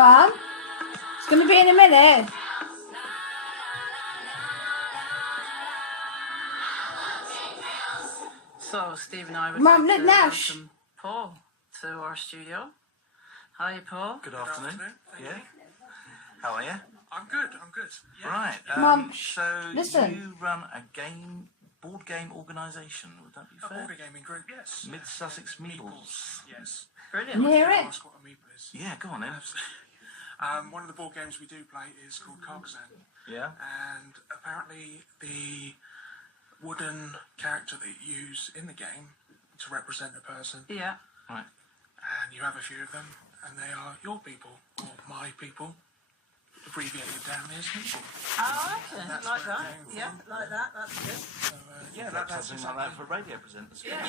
Mum, it's going to be in a minute. So, Steve and I would Mum, like look, to Nash. welcome Paul to our studio. Hi, Paul. Good afternoon. Thank Yeah. you. How are you? I'm good. Yeah. Right. Mum, so listen. you run a board game organisation. Would that be A fair? board gaming group, yes. Mid Sussex Meeples. Meeples, yes. Brilliant. You hear Should it? ask what a meeple is. Yeah. Go on then. One of the board games we do play is called Cargazan, Yeah. and apparently the wooden character that you use in the game to represent a person, Yeah. Right. and you have a few of them, and they are your people or my people, abbreviated down as Meeple. Oh, okay. That's Like where it that. came from. Yeah, like that. That's good. So yeah, That's that's something like that for radio presenters. Yeah.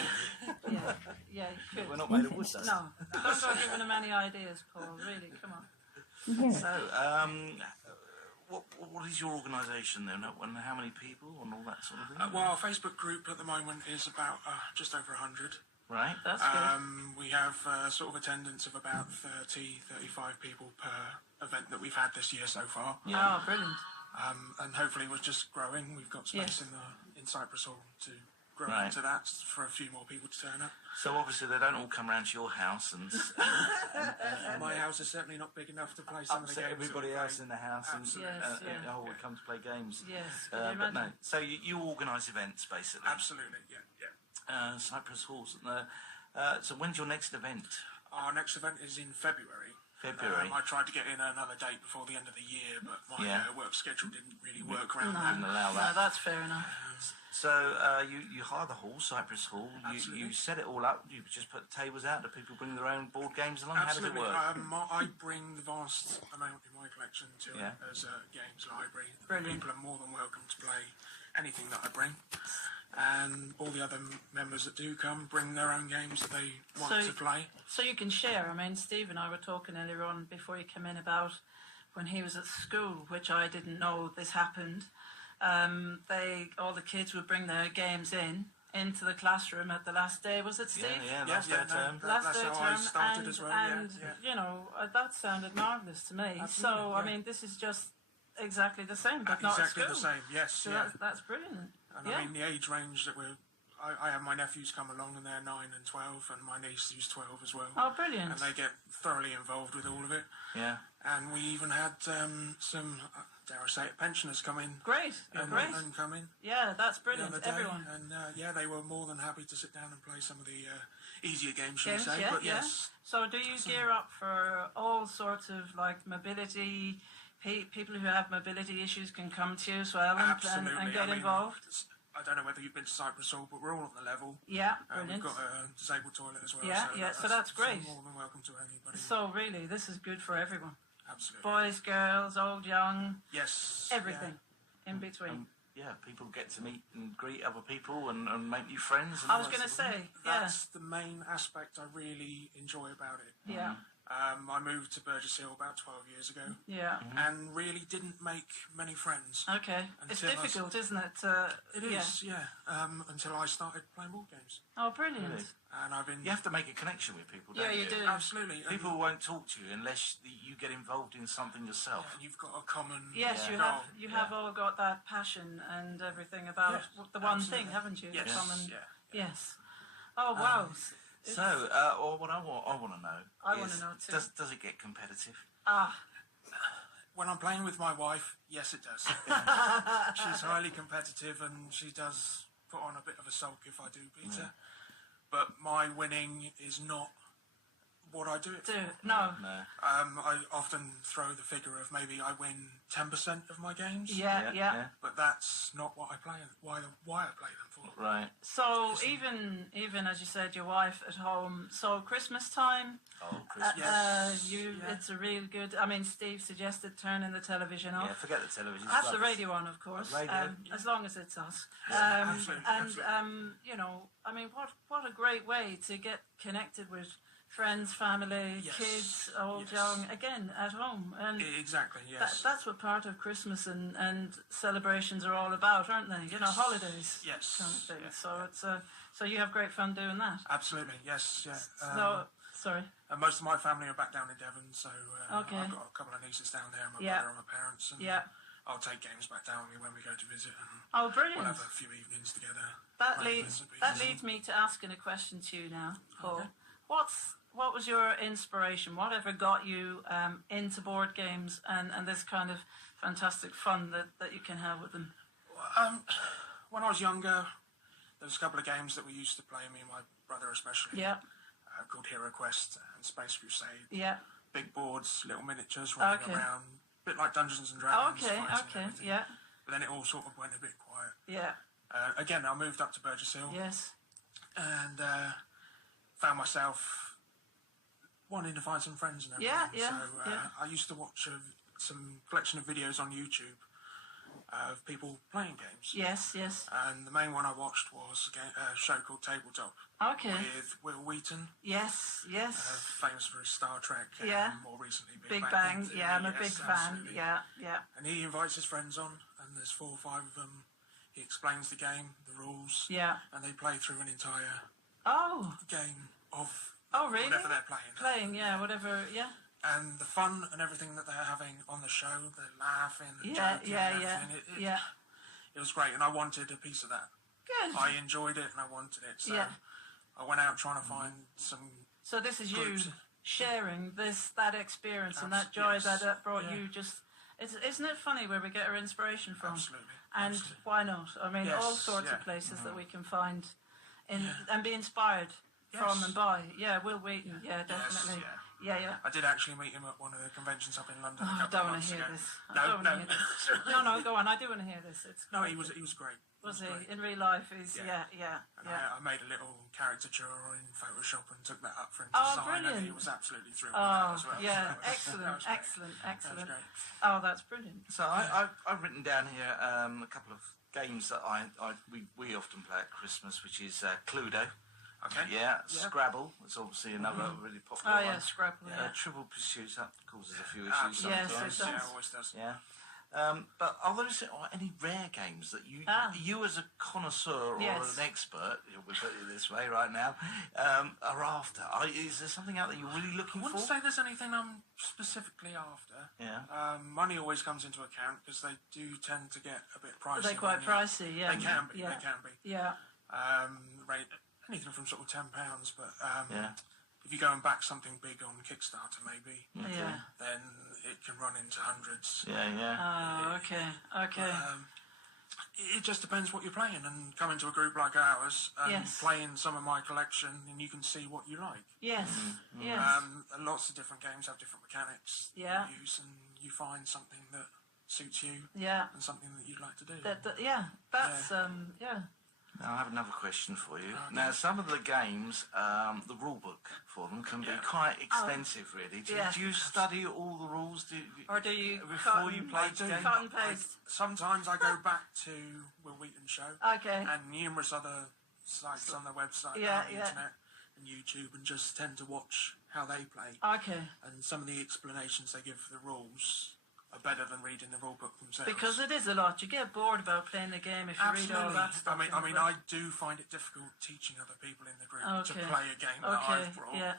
Yeah. Yeah. Good. We're not made of wood, though. No, don't go giving them any ideas, Paul. Really, come on. You hear it? So, what is your organisation then? And how many people and all that sort of thing? well, our Facebook group at the moment is about just over 100. Right. That's good. We have sort of attendance of about 35 people per event that we've had this year so far. Yeah. Oh, brilliant. And hopefully we're just growing. We've got space Yes. in Cyprus Hall to grow Right. into that for a few more people to turn up. So obviously they don't all come round to your house and My house is certainly not big enough to play some of the upset games. everybody that we else play. in the house and Absolutely. Yes, yeah. we come to play games. Yes. Can you But no, imagine? so you organise events basically. Absolutely, yeah. Cyprus Halls. So when's your next event? Our next event is in February. February. I tried to get in another date before the end of the year, but my Yeah. Work schedule didn't really work around No, that. Didn't allow no, that. that's fair enough. So you hire the hall, Cyprus Hall. You Absolutely. set it all up. You just put tables out. Do people bring their own board games along? Absolutely. How does it work? I bring the vast amount in my collection to Yeah. it as a games library. Brilliant. People are more than welcome to play anything that I bring. And all the other members that do come bring their own games that they want So- to play. So you can share. I mean, Steve and I were talking earlier on before he came in about when he was at school, which I didn't know this happened. All the kids would bring their games into the classroom at the last day. Was it, Steve? Yeah, Yes, that's their term. Last that's day how term, I started and, as well. and yeah. you know that sounded marvellous to me. So Absolutely, I yeah. mean, this is just exactly the same, but not at Exactly school. the same, yes. So yeah. that's brilliant. And yeah. I mean, the age range that I have my nephews come along and they're 9 and 12, and my niece who's 12 as well. Oh, brilliant. And they get thoroughly involved with all of it. Yeah. And we even had some, dare I say it, pensioners come in Great. Great. and come in Yeah, that's the brilliant. other day. Everyone. And yeah, they were more than happy to sit down and play some of the easier games, shall we Games, say. yeah, But yeah. yes, So do you gear up for all sorts of like mobility? People who have mobility issues can come to you as well absolutely. and get I mean, involved. I don't know whether you've been to Cyprus Hall, but we're all on the level. Yeah, We've brilliant. got a disabled toilet as well. Yeah, yeah, so that's great. More than welcome to anybody. So really, this is good for everyone. Absolutely. Boys, girls, old, young, Yes. everything in between. Yeah, people get to meet and greet other people and make new friends. And I all was that going to sort of say, thing. yeah, That's the main aspect I really enjoy about it. yeah, I moved to Burgess Hill about 12 years ago yeah. and really didn't make many friends. Okay, it's Until I s- difficult, isn't it? It yeah. is, yeah. Until I started playing board games. Oh, brilliant. Really? And I've been... You have to make a connection with people, don't Yeah, you do. Absolutely. And- People won't talk to you unless you get involved in something yourself. and you've got a common Yes, Yeah. you goal. have. You have all got that passion and everything about Yes, the one absolutely. thing, haven't you? Yes, The common. yeah. Yes. Oh wow. So, what I want to know I is, wanna know too. does it get competitive? Ah, When I'm playing with my wife, yes, it does. She's highly competitive and she does put on a bit of a sulk if I do beat her. But my winning is not what I do it do for. no. No. I often throw the figure of maybe I win 10% of my games. Yeah. But that's not what I play. Why I play them for. Right. So even as you said, your wife at home. So Christmas time. Oh, Christmas. Yes. Yeah. It's a real good. I mean, Steve suggested turning the television off. Yeah, forget the television. Have the rubbish. radio on, of course, Radio. as long as it's us. absolutely, And absolutely. you know, I mean, what a great way to get connected with friends, family, Yes. kids, old, Yes. young, again at home, and Exactly, yes. that's what part of Christmas and celebrations are all about, aren't they? You know, Yes. holidays, Yes. kind of thing. Yeah. So it's so you have great fun doing that. Absolutely, yes, yeah. So Sorry. Most of my family are back down in Devon, so Okay. I've got a couple of nieces down there, my Yeah. brother and my parents, and Yeah. I'll take games back down with me when we go to visit, and Oh, we'll brilliant. have a few evenings together. That playing leads bits and pieces. me to asking a question to you now, Paul. Okay. What was your inspiration? Whatever got you into board games and this kind of fantastic fun that you can have with them? When I was younger, there was a couple of games that we used to play, me and my brother especially, Yeah. called Hero Quest and Space Crusade. Yeah. Big boards, little miniatures running Okay. around, a bit like Dungeons and Oh, Dragons. okay. fighting and Okay. everything. Yeah. But then it all sort of went a bit quiet. Yeah. Again, I moved up to Burgess Hill Yes. and found myself wanting to find some friends and everything. Yeah, yeah, So yeah. I used to watch some collection of videos on YouTube of people playing games. Yes. Yes. And the main one I watched was a show called Tabletop Okay. with Will Wheaton, Yes. Yes. famous for his Star Trek, and Yeah. more recently Big Bang. Theory. Yeah, I'm a Yes, big fan. absolutely. Yeah. Yeah. And he invites his friends on, and there's 4 or 5 of them. He explains the game, the rules, Yeah. and they play through an entire Oh. game of Oh, really? whatever they're playing. Playing. Yeah. Whatever. Yeah. And the fun and everything that they're having on the show, they're laughing and Yeah. joking Yeah. and Yeah. everything. Yeah. It was great, and I wanted a piece of that. Good. I enjoyed it, and I wanted it. So Yeah. I went out trying to find some. So this is you Groups. sharing that experience and that joy Yes, that brought yeah. you. Just isn't it funny where we get our inspiration from? Absolutely. And absolutely. why not? I mean, all Yes, sorts of yeah. places that we can find in Yeah. and be inspired from Yes. and by. Yeah, Will Wheaton. Yeah, definitely. yeah. Yeah. I did actually meet him at one of the conventions up in London. Oh, a I couple don't of want months to hear ago. this. I No, don't no. want to hear this. No, go on. I do want to hear this. It's No, he was great. Was he great. in real life? He's Yeah. yeah. And I made a little caricature in Photoshop and took that up for him to Oh, sign, and brilliant. he was absolutely thrilled with that Oh, as well. yeah, So that was excellent, great. excellent, That was excellent. great. Oh, that's brilliant. So I've written down here a couple of games that we often play at Christmas, which is Cluedo. Okay. Yeah, Scrabble. It's obviously another really popular Oh one. yeah, Scrabble. Yeah. Trivial Pursuit, that causes a few Ah, issues yes, sometimes. it Yeah, does. always does. Yeah. But are there any rare games that you as a connoisseur or Yes. an expert, we put it this way right now, are after? Is there something out there you're really I looking wouldn't for? say there's anything I'm specifically after. Yeah. Money always comes into account because they do tend to get a bit pricey. They're quite when you- pricey. Yeah. They can be. Yeah. They can be. Yeah. Rate anything from sort of £10, but Yeah. if you go and back something big on Kickstarter, maybe, Yeah. then it can run into hundreds. Yeah. Oh, okay. Okay. It just depends what you're playing, and coming to a group like ours and Yes. playing some of my collection, and you can see what you like. Yes. Mm-hmm. Yes. Lots of different games have different mechanics Yeah. you use, and you find something that suits you Yeah. and something that you'd like to do. Yeah. That's yeah. Now I have another question for you. Okay. Now some of the games, the rule book for them can be quite extensive, really. Do, Yeah. do you study all the rules? Or do you before you play I the do. game? cut and paste? Sometimes I go back to Will Wheaton's show Okay. and numerous other sites on the website Yeah, and the yeah. internet and YouTube, and just tend to watch how they play. Okay. And some of the explanations they give for the rules are better than reading the rule book themselves. Because it is a lot. You get bored about playing the game if you Absolutely. read all that stuff. I in mean, the book. I do find it difficult teaching other people in the group to Okay. play a game that Okay. I've brought. Yeah.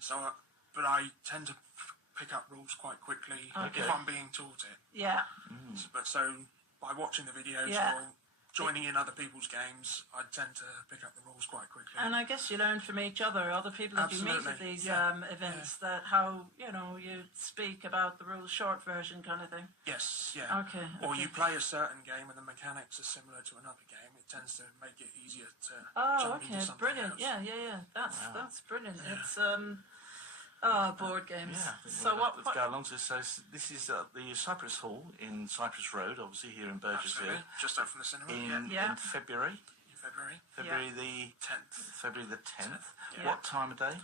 So, but I tend to pick up rules quite quickly Okay. if I'm being taught it. Yeah. But so by watching the videos Yeah. or joining in other people's games, I tend to pick up the rules quite quickly. And I guess you learn from each other, other people that you meet at Absolutely, these yeah, events, that how you speak about the rules, short version kind of thing. Yes, yeah. Okay. Or okay. you play a certain game and the mechanics are similar to another game. It tends to make it easier to Oh, jump into okay, something brilliant. else. Yeah. That's brilliant. It's board games. Yeah. So Let's go along to this. So this is the Cypress Hall in Cypress Road, obviously here in Burgess Absolutely. Hill, Just up from the cinema. in Yeah. February. In February February the 10th. February the 10th. Yeah. What time of day?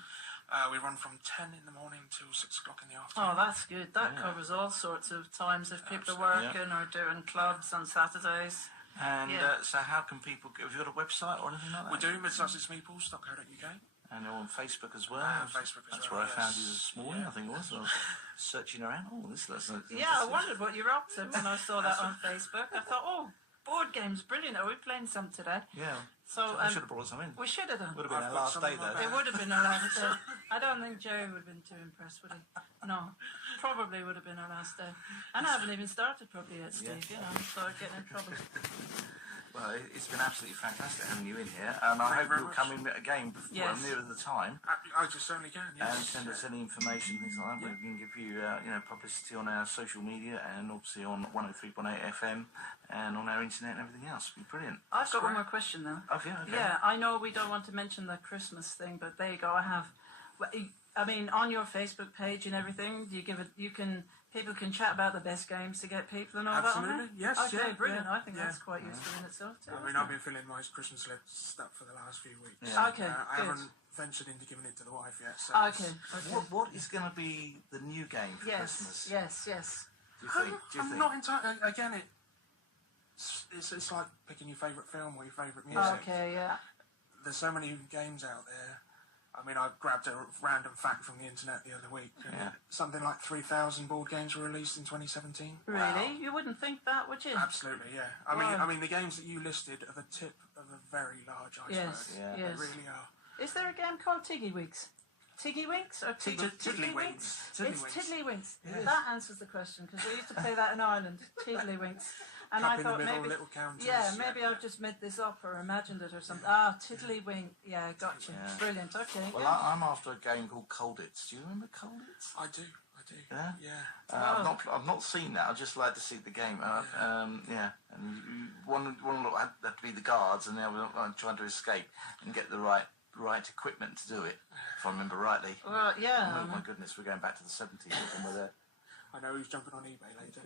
We run from 10 in the morning till 6 o'clock in the afternoon. Oh, that's good. That Yeah. covers all sorts of times if people are Absolutely. working or doing clubs on Saturdays. And Yeah. so how can people, have you got a website or anything like that? We do with sussexmeeples.co.uk. And you're on Facebook as well. Facebook as That's well, where I found yes. you this morning, Yeah. I think it was. I was searching around. Oh, this looks Yeah, I wondered what you were up to when I saw that on Facebook. I thought, oh, board games, brilliant. Are we playing some today? Yeah. So I should have brought some in. we should have done. Would have been I've our got last some day in my though. bag. It would have been our last day. I don't think Jerry would have been too impressed, would he? No, probably would have been our last day. And I haven't even started properly yet, Steve. You know, so I'm getting in trouble. Well, it's been absolutely fantastic having you in here, and I Thank you hope very you'll much. come in again before Yes. nearer the time. I just certainly can. Yes. And send us any information, things like that. Yeah. We can give you, publicity on our social media and obviously on 103.8 FM and on our internet and everything else. It'd be brilliant. I've got one great. more question though. Oh, yeah, okay. Yeah, I know we don't want to mention the Christmas thing, but there you go. I have. I mean, on your Facebook page and everything, do you give it? You can. People can chat about the best games to get people and all Absolutely, that. On there? yes, Okay, yeah, brilliant. yeah, I think yeah. that's quite useful in itself too. I mean, isn't I've it? been filling my Christmas list stuff for the last few weeks. Yeah. Okay, I good. haven't ventured into giving it to the wife yet. So Okay, okay. What is going to be the new game for Christmas? Yes. Do you think? Do you I'm think? not entirely. Again, it's like picking your favourite film or your favourite music. Okay, yeah. There's so many games out there. I mean, I grabbed a random fact from the internet the other week. And Yeah. something like 3,000 board games were released in 2017. Really? You wouldn't think that, would you? Absolutely, yeah. Wow. I mean, the games that you listed are the tip of a very large iceberg. Yes, Yeah. They yes. really are. Is there a game called Tiddlywinks? Tiddlywinks or Tiddlywinks. It's Tiddlywinks. Tiddlywinks. Yes. That answers the question because we used to play that in Ireland. Tiddlywinks. And Cup I in thought the middle, maybe, little counters. yeah, maybe I've just made this up or imagined it or something. Ah, Tiddlywink. Yeah, gotcha. Yeah. Brilliant. Okay. Well, yeah. I'm after a game called Colditz. Do you remember Colditz? I do. Yeah? Yeah. I've not seen that. I'd just like to see the game. Yeah. And one lot had to be the guards, and they were trying to escape and get the right equipment to do it. If I remember rightly. Well, yeah. Oh my goodness, we're going back to the 70s and we're there. I know who's jumping on eBay later.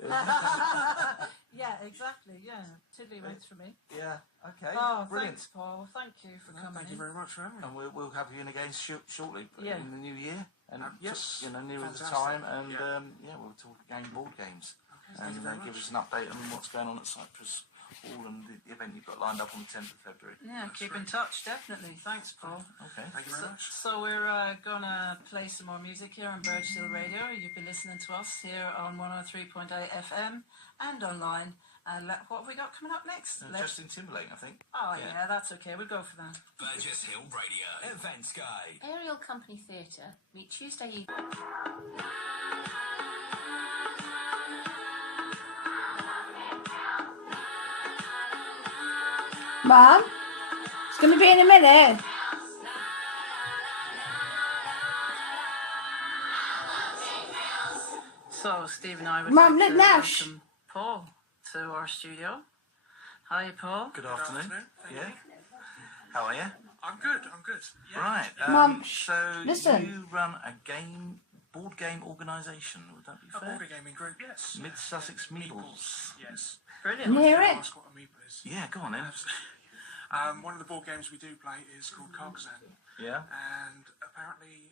Yeah, exactly. Yeah, Tiddlywinks for me. Yeah. Okay. Oh, Brilliant. thanks, Paul. Thank you for coming. Thank you very much for having me. And we'll have you in again shortly Yeah. in the new year. And Yes. nearer Fantastic. the time. And Yeah. we'll talk again board games. Thank you And very give much. us an update on what's going on at Cyprus Hall and the event you've got lined up on the 10th of February. Yeah, keep in touch, definitely. Thanks, Paul. Okay. Thank you very much. So we're gonna play some more music here on Burgess Radio. You've been listening to us here on 103.8 FM and online. And what have we got coming up next? Justin Timberlake, I think. Oh yeah, that's okay. We'll go for that. Burgess Hill Radio, Events Guide. Ariel Company Theatre meet Tuesday evening. Mum, it's going to be in a minute. So Steve and I would Mum, like look to now. welcome Paul to our studio. Hi, Paul. Good afternoon. afternoon. Thank Yeah. you. How are you? I'm good. Yeah. Right. Mum, so listen. you run a board game organisation. Would that be A fair? board gaming group, yes. Mid Sussex Meeples. Yes. Brilliant. You hear it? Ask what a meeple is. Yeah. Go on then. One of the board games we do play is called Carcassonne. Yeah. And apparently